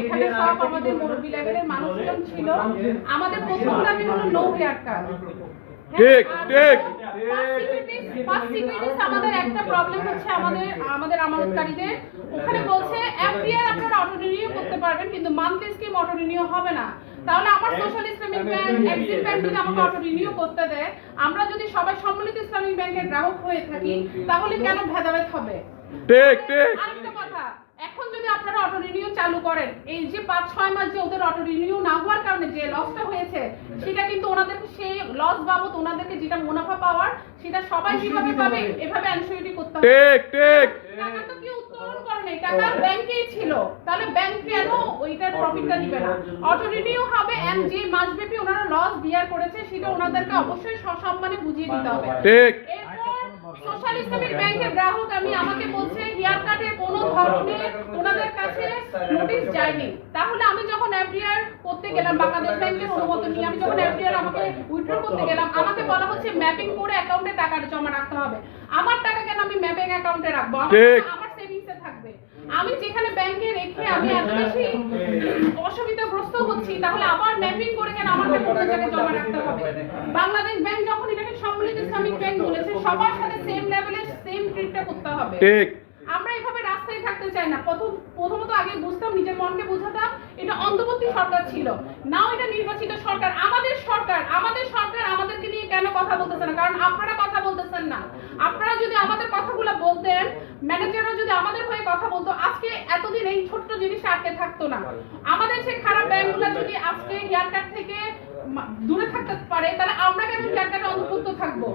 এখানে সব আমাদের মুরব্বি লেভেলের মানুষজন ছিল। আমাদের প্রথম দাবি হলো নো হেয়ার কাট। ঠিক ঠিক। আমাদের একটা প্রবলেম হচ্ছে আমাদের আমানতকারীদের ওখানে বলছে এভরি ইয়ার আপনারা অটো রিনিউ করতে পারবেন, কিন্তু মান্থলি স্কিম অটো রিনিউ হবে না। তাহলে আমার social Islamic bank, Exim bank যদি আমাকে অটো রিনিউ করতে দেয়, আমরা যদি সবাই সম্মিলিত ইসলামিক ব্যাংকের গ্রাহক হয়ে থাকি, তাহলে কেন ভেদাভেদ হবে? ঠিক ঠিক। আরেকটা কথা, এখন যদি আপনারা অটো রিনিউ চালু করেন, এই যে 5-6 মাস যে ওদের অটো রিনিউ না হওয়ার কারণে যে লসটা হয়েছে, সেটা কিন্তু ওনাদেরকে সেই লস বাবদ ওনাদেরকে যেটা মুনাফা পাওয়ার সেটা সবাই কিভাবে পাবে, এভাবে এনশিওরিটি করতে হবে। ঠিক ঠিক। টাকা তো কি উত্তোলন করে নাই, টাকা ব্যাংকেই ছিল, তাহলে ব্যাংক কেন ওইটার প্রফিটটা দিবে না? অটো রিনিউ হবে এন্ড যে মাসব্যাপী ওনারা লস বিয়ার করেছে সেটা ওনাদেরকে অবশ্যই সসম্মানে বুঝিয়ে দিতে হবে। ঠিক। সোশ্যাল ইসলামিক ব্যাংকের গ্রাহক আমাকে বলছে হেয়ার কাটের কোনো ধরনের ওনাদের কাছে নোটিশ যায়নি। তাহলে আমি যখন এফডিআর করতে গেলাম, বাংলাদেশ ব্যাংকের অনুমোদন নিয়ে আমি যখন এফডিআর আমাকে উইথড্র করতে গেলাম, আমাকে বলা হচ্ছে ম্যাপিং করে অ্যাকাউন্টে টাকা জমা রাখতে হবে। আমার টাকা কেন আমি ম্যাপিং অ্যাকাউন্টে রাখবো? আমার সেভিংসে থাকবে। আমি যেখানে ব্যাংকে রেখে আমি এত বেশি অসুবিধাগ্রস্ত হচ্ছি, তাহলে আবার ম্যাপিং করে কেন আমাকে কোনো জায়গায় জমা রাখতে হবে? বাংলাদেশ ব্যাংক যখন এটাকে সম্মিলিত ইসলামিক ব্যাংক বলেছে, সবার সাথে সেম লেভেলে সেম ট্রিটটা করতে হবে। ঠিক। আমরা এইভাবে রাস্তায় থাকতে চাই না। প্রথমত আগে বুঝতাম, নিজের মনকে বুঝাতাম এটা অন্তর্বর্তী সরকার ছিল, নাও এটা নির্বাচিত সরকার। আমাদের সরকার আমাদেরকে নিয়ে কেন কথা বলতেছে না? কারণ আপনারা কথা বলতেছেন না। আপনারা যদি আমাদের কথাগুলো বলতেন, ম্যানেজাররা যদি আমাদের হয়ে কথা বলতো, আজকে এতদিন এই ছোট্ট জিনিসটা আটকে থাকতো না। আমাদের সেই খারাপ ব্যাংকগুলো যদি আজকে হেয়ার কাট থেকে দূরে থাকতে পারে, তাহলে আমরা কেন হেয়ার কাটে অন্তর্ভুক্ত থাকবো?